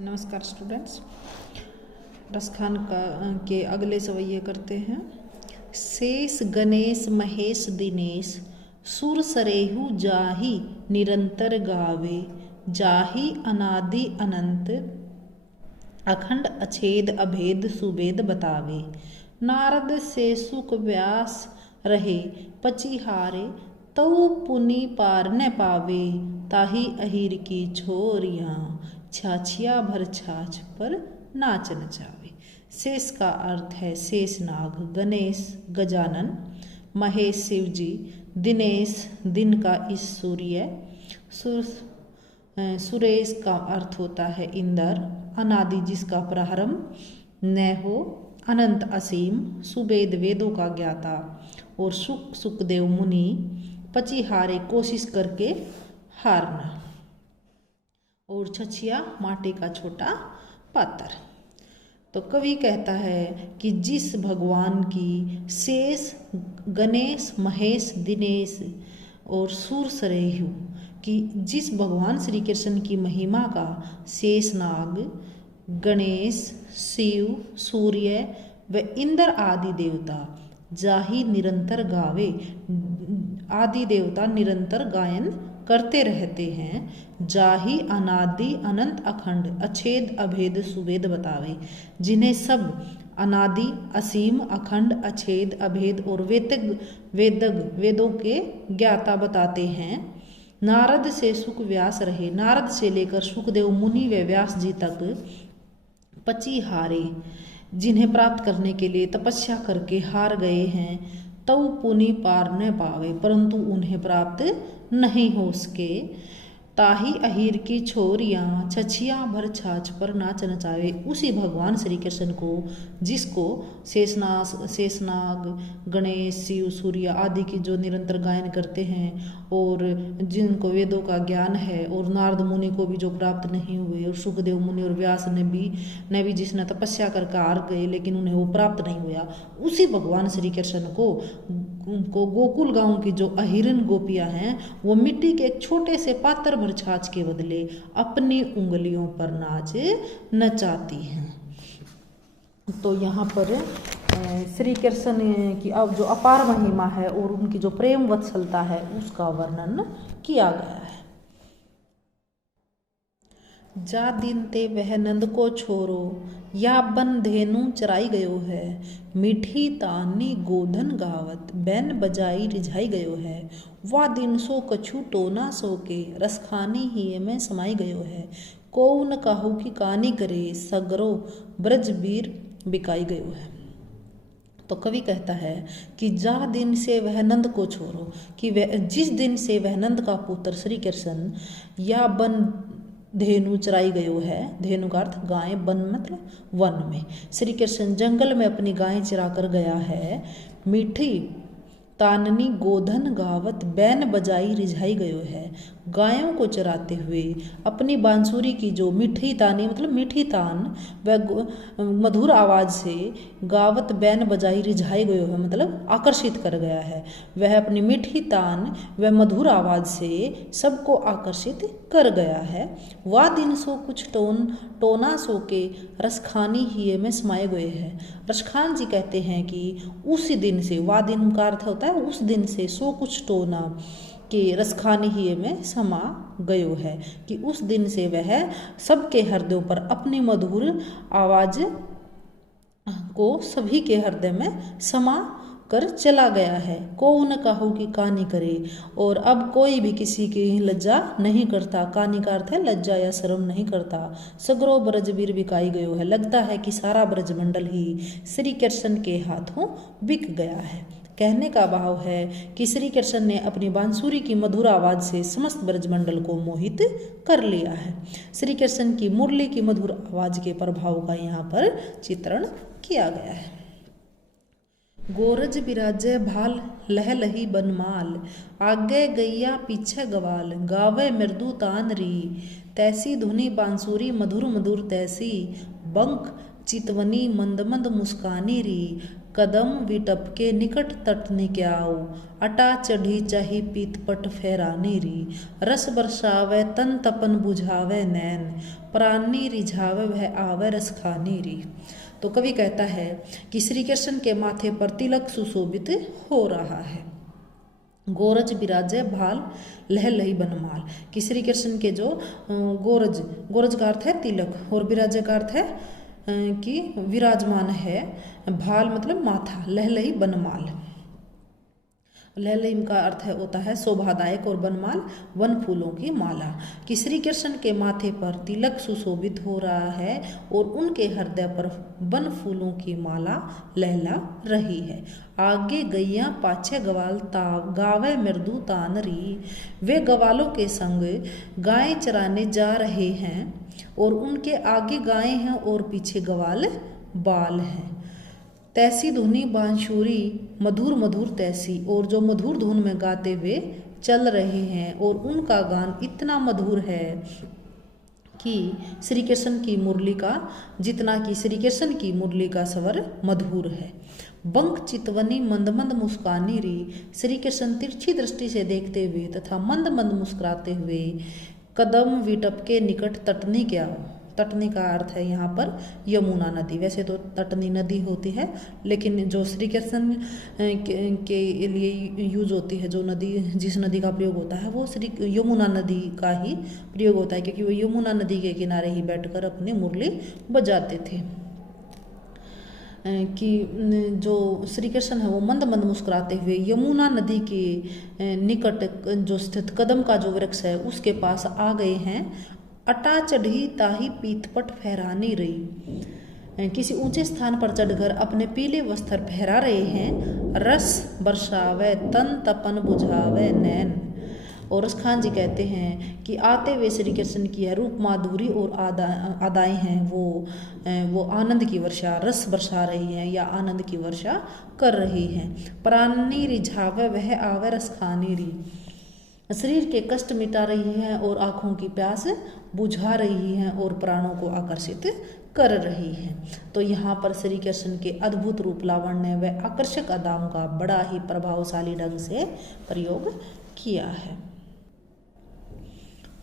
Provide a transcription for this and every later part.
नमस्कार स्टूडेंट्स। रसखान के अगले सवैये करते हैं। शेष गणेश महेश दिनेश सुर सरेहु जाहि निरंतर गावे, जाहि अनादि अनंत अखंड अछेद अभेद सुबेद बतावे। नारद से सुख व्यास रहे पचिहारे, तऊ पुनि पार न पावे, ताहि अहिर की छोरियाँ, छाछिया भर छाछ पर नाच नचावे। शेष का अर्थ है शेषनाग, गणेश गजानन, महेश शिव जी, दिनेश दिन का सूर्य, सुरेश का अर्थ होता है इंद्र, अनादि जिसका प्रारंभ न हो, अनंत असीम, सुवेद वेदों का ज्ञाता, और सुखदेव मुनि, पचिहारे कोशिश करके हारना, और छछिया माटी का छोटा पात्र। तो कवि कहता है कि जिस भगवान की शेष गणेश महेश दिनेश और सूर सरेहु कि जिस भगवान श्री कृष्ण की महिमा का शेषनाग, गणेश, शिव, सूर्य व इंद्र आदि देवता जाहि निरंतर गावे, आदि देवता निरंतर गायन करते रहते हैं। जाहि अनादि अनंत अखंड अछेद अभेद सुवेद बतावे, जिन्हें सब अनादि असीम अखंड अछेद अभेद और वेदों के ज्ञाता बताते हैं। नारद से सुख व्यास रहे, नारद से लेकर सुखदेव मुनि व व्यास जी तक पचिहारे, जिन्हें प्राप्त करने के लिए तपस्या करके हार गए हैं। तऊ पुनि पार न पावे, परंतु उन्हें प्राप्त नहीं हो सके। ताहि अहिर की छोरियाँ छछिया भर छाछ पर नाच नचावे, उसी भगवान श्री कृष्ण को जिसको शेषनाग गणेश शिव सूर्य आदि की जो निरंतर गायन करते हैं और जिनको वेदों का ज्ञान है, और नारद मुनि को भी जो प्राप्त नहीं हुए, और सुखदेव मुनि और व्यास ने भी जिसने तपस्या करके हार गए लेकिन उन्हें वो प्राप्त नहीं हुआ, उसी भगवान श्री कृष्ण को गोकुल गांव की जो अहिरन गोपियां हैं वो मिट्टी के एक छोटे से पात्र भर छाछ के बदले अपनी उंगलियों पर नाच नचाती हैं। तो यहाँ पर श्री कृष्ण की अब जो अपार महिमा है और उनकी जो प्रेम वत्सलता है उसका वर्णन किया गया है। जा दिन ते वह नंद को छोरो, या बन धेनु चराई गयो है, मीठी तानी गोधन गावत बैन बजाई रिझाई गयो है। वा दिन सो कछु टोना सो के, रसखानी ही में समाई गयो है। को न काहू की कानी करे, सगरो ब्रजबीर बिकाई गयो है। तो कवि कहता है कि जा दिन से वह नंद को छोड़ो, कि वह जिस दिन से वह नंद का पुत्र श्री कृष्ण या बन धेनु चराई गयो है, धेनु का अर्थ गाय, बन मतलब वन में, श्री कृष्ण जंगल में अपनी गायें चरा कर गया है। मीठी ताननी गोधन गावत बैन बजाई रिझाई गयो है, गायों को चराते हुए अपनी बांसुरी की जो मीठी तानी मतलब मीठी तान व मधुर आवाज़ से गावत बैन बजाई रिझाई गयो है मतलब आकर्षित कर गया है। वह अपनी मीठी तान व मधुर आवाज़ से सबको आकर्षित कर गया है। वा दिन सो कुछ टोना सो के, रसखानी ही में समाये गए हैं। रसखान जी कहते हैं कि उसी दिन से, वा दिन का अर्थ होता है उस दिन से, सो कुछ टोना के रसखानी ही में समा गयो है, कि उस दिन से वह सबके हृदयों पर अपनी मधुर आवाज को सभी के हृदय में समा कर चला गया है। को न काहू की कानी करे, और अब कोई भी किसी की लज्जा नहीं करता। कानी का अर्थ है लज्जा या शर्म नहीं करता। सगरो ब्रजबीर बिकाई गयो है, लगता है कि सारा ब्रजमंडल ही श्री कृष्ण के हाथों बिक गया है। कहने का भाव है कि श्री कृष्ण ने अपनी बांसुरी की मधुर आवाज़ से समस्त ब्रजमंडल को मोहित कर लिया है। श्री कृष्ण की मुरली की मधुर आवाज़ के प्रभाव का यहाँ पर चित्रण किया गया है। गोरज बिराजे भाल लह लही बनमाल, आगे गैया पीछे गवाल, गावे मृदु तान री, तैसी धुनी बांसुरी मधुर मधुर तैसी, बंक चितवनी मंद मंद मुस्कानी री, कदम विटप के निकट तट निक्याओ, अटा चढ़ी चाही पीत पट फहरानी री, रस बरसावे तन तपन बुझावे नैन, प्राणी रिझावे वह आवे रस खानी री। तो कवि कहता है कि श्री कृष्ण के माथे पर तिलक सुशोभित हो रहा है। गोरज विराजे भाल लह लही बनमाल, कि श्री कृष्ण के जो गोरज का अर्थ है तिलक और विराजे का अर्थ है कि विराजमान है, भाल मतलब माथा, लह लही बनमाल। लहलम का अर्थ होता है शोभादायक और बनमाल वन फूलों की माला, कि श्री कृष्ण के माथे पर तिलक सुशोभित हो रहा है और उनके हृदय पर वन फूलों की माला लहला रही है। आगे गैया पाछे गवाल ताव गावे मृदु तानरी, वे गवालों के संग गाय चराने जा रहे हैं और उनके आगे गायें हैं और पीछे गवाल बाल हैं। तैसी धुनी बांसुरी मधुर मधुर तैसी, और जो मधुर धुन में गाते हुए चल रहे हैं और उनका गान इतना मधुर है कि श्री कृष्ण की मुरली का जितना कि श्री कृष्ण की मुरली का स्वर मधुर है। बंक चितवनी मंद मंद मुस्कानी री, श्री कृष्ण तिरछी दृष्टि से देखते हुए तथा मंद मंद मुस्कुराते हुए कदम विटप के निकट तटनी क्या। तटनी का अर्थ है यहाँ पर यमुना नदी। वैसे तो तटनी नदी होती है, लेकिन जो श्री कृष्ण के लिए यूज होती है, जो नदी जिस नदी का प्रयोग होता है वो श्री यमुना नदी का ही प्रयोग होता है, क्योंकि वो यमुना नदी के किनारे ही बैठकर अपनी मुरली बजाते थे। कि जो श्री कृष्ण है वो मंद मंद मुस्कुराते हुए यमुना नदी के निकट जो स्थित कदम का जो वृक्ष है उसके पास आ गए हैं। अटा चढ़ी ताही पीतपट फहरानी रही, किसी ऊंचे स्थान पर चढ़कर अपने पीले वस्त्र फहरा रहे हैं। रस बरसावे तन तपन बुझावे नैन, और रस खान जी कहते हैं कि आते हुए श्री कृष्ण की रूप माधुरी और अदाएं हैं वो आनंद की वर्षा, रस बरसा रही हैं या आनंद की वर्षा कर रही हैं। प्राणी रिझावे वह आवे रस खानी री, शरीर के कष्ट मिटा रही है और आँखों की प्यास बुझा रही है और प्राणों को आकर्षित कर रही है। तो यहाँ पर श्री कृष्ण के अद्भुत रूप लावण्य व आकर्षक अदाओं का बड़ा ही प्रभावशाली ढंग से प्रयोग किया है।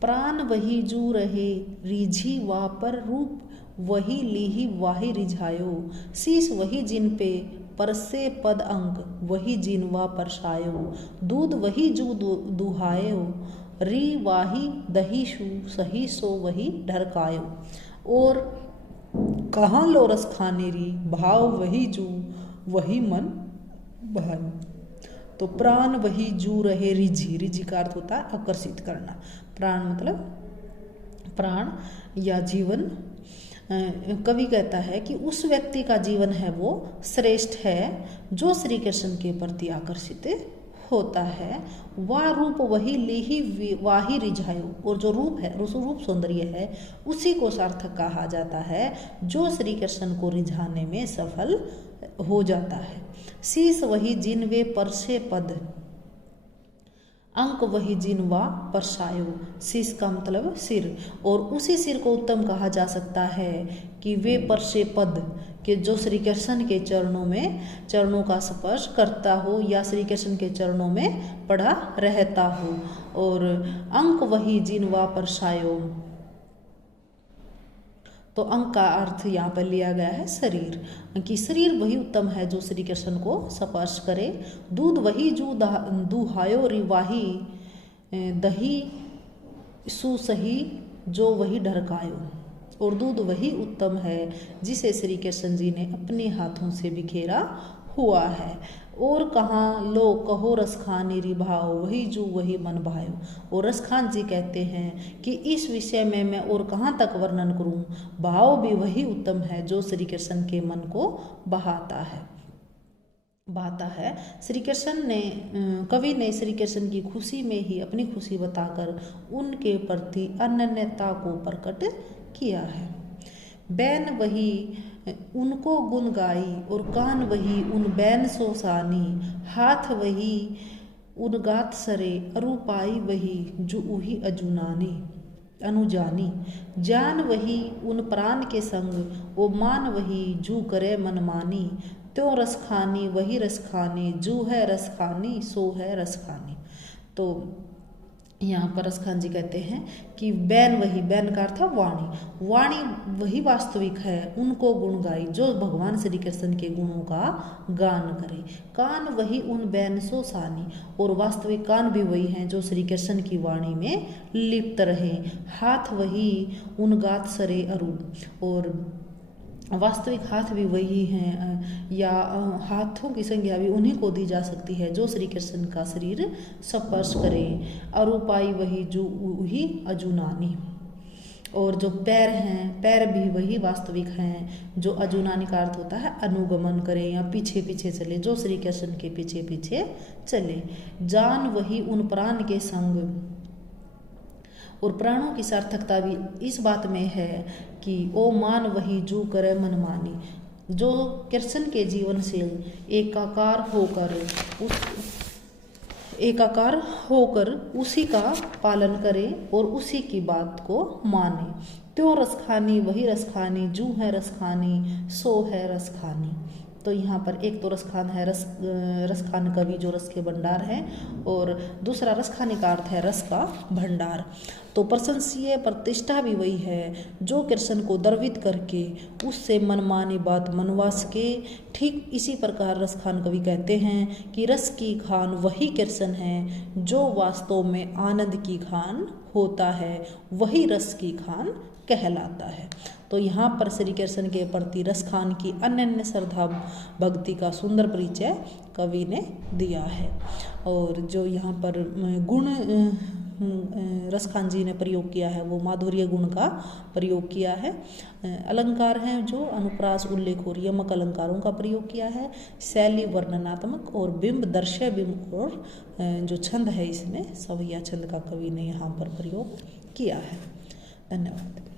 प्राण वही जू रहे रिझी वा पर रूप वही लीही वाही रिझायो, शीश वही जिन पे परसे पद अंक वही जिनवा परसायो, दूध वही जू दुहायो री वाही दही शु सही सो वही ढरकायो, और कहाँ लो रस खाने री भाव वही जू वही मन भायो। तो प्राण वही जू रहे रिझी, रिझी का अर्थ होता है आकर्षित करना। प्राण मतलब प्राण या जीवन। कवि कहता है कि उस व्यक्ति का जीवन है वो श्रेष्ठ है जो श्री कृष्ण के प्रति आकर्षित होता है। वह रूप वही लीही वाही रिझायो, और जो रूप है रूप सौंदर्य है उसी को सार्थक कहा जाता है जो श्री कृष्ण को रिझाने में सफल हो जाता है। शीश वही जिन वे परसे पद अंक वही जिनवा परसायो, शीश का मतलब सिर, और उसी सिर को उत्तम कहा जा सकता है कि वे परसे पद के जो श्री कृष्ण के चरणों का स्पर्श करता हो या श्री कृष्ण के चरणों में पड़ा रहता हो। और अंक वही जिनवा परसायो, तो अंक का अर्थ यहाँ पर लिया गया है शरीर, कि शरीर वही उत्तम है जो श्री कृष्ण को स्पर्श करे। दूध वही जू दुहायो रिवाही दही सुसही जो वही ढरकायो, और दूध वही उत्तम है जिसे श्री कृष्ण जी ने अपने हाथों से बिखेरा हुआ है। और कहाँ लो कहो रसखानी रिभाओ वही जू वही मन भायो, और रसखान जी कहते हैं कि इस विषय में मैं और कहाँ तक वर्णन करूं, भाव भी वही उत्तम है जो श्री कृष्ण के मन को बहाता है। श्री कृष्ण ने कवि ने श्री कृष्ण की खुशी में ही अपनी खुशी बताकर उनके प्रति अनन्यता को प्रकट किया है। बैन वही उनको गुण गाई और कान वही उन बैन सोसानी, हाथ वही उन गात सरे अरुपाई वही जो उही अजुनानी। अनुजानी। जान वही उन प्राण के संग, ओ मान वही जू करे मनमानी। त्यों रस खानी वही रस खानी, जू है रस खानी सो है रस खानी। तो यहाँ पर रसखान जी कहते हैं कि बैन वही, बैन का अर्थ है वाणी, वाणी वही वास्तविक है उनको गुण गाई जो भगवान श्री कृष्ण के गुणों का गान करे। कान वही उन बैन सो सानी, और वास्तविक कान भी वही हैं जो श्री कृष्ण की वाणी में लिप्त रहे। हाथ वही उन गात सरे अरुण, और वास्तविक हाथ भी वही हैं, या हाथों की संज्ञा भी उन्हीं को दी जा सकती है जो श्री कृष्ण का शरीर स्पर्श करे। अरूपाई वही जो ही अजुनानी, और जो पैर हैं पैर भी वही वास्तविक हैं जो अजुनानी का अर्थ होता है अनुगमन करे या पीछे पीछे चले, जो श्री कृष्ण के पीछे पीछे चले। जान वही उन प्राण के संग, और प्राणों की सार्थकता भी इस बात में है कि ओ मान वही जू करे मनमानी, जो कृष्ण के जीवन से एकाकार होकर उसी का पालन करे और उसी की बात को माने। त्यों रस खानी वही रस खानी, जू है रस खानी सो है रस खानी। तो यहाँ पर एक तो रसखान है, रसखान कवि जो रस के भंडार है, और दूसरा रसखाने का अर्थ है रस का भंडार। तो प्रशंसीय प्रतिष्ठा भी वही है जो कृष्ण को द्रवित करके उससे मनमानी बात मनवा सके। ठीक इसी प्रकार रसखान कवि कहते हैं कि रस की खान वही कृष्ण है जो वास्तव में आनंद की खान होता है, वही रस की खान कहलाता है। तो यहाँ पर श्री कृष्ण के प्रति रसखान की अनन्य श्रद्धा भक्ति का सुंदर परिचय कवि ने दिया है। और जो यहाँ पर गुण रसखान जी ने प्रयोग किया है वो माधुर्य गुण का प्रयोग किया है। अलंकार हैं जो अनुप्रास, उल्लेख और यमक अलंकारों का प्रयोग किया है। शैली वर्णनात्मक और बिंब दर्शय बिंब, और जो छंद है इसमें सवैया छंद का कवि ने यहाँ पर प्रयोग किया है। धन्यवाद।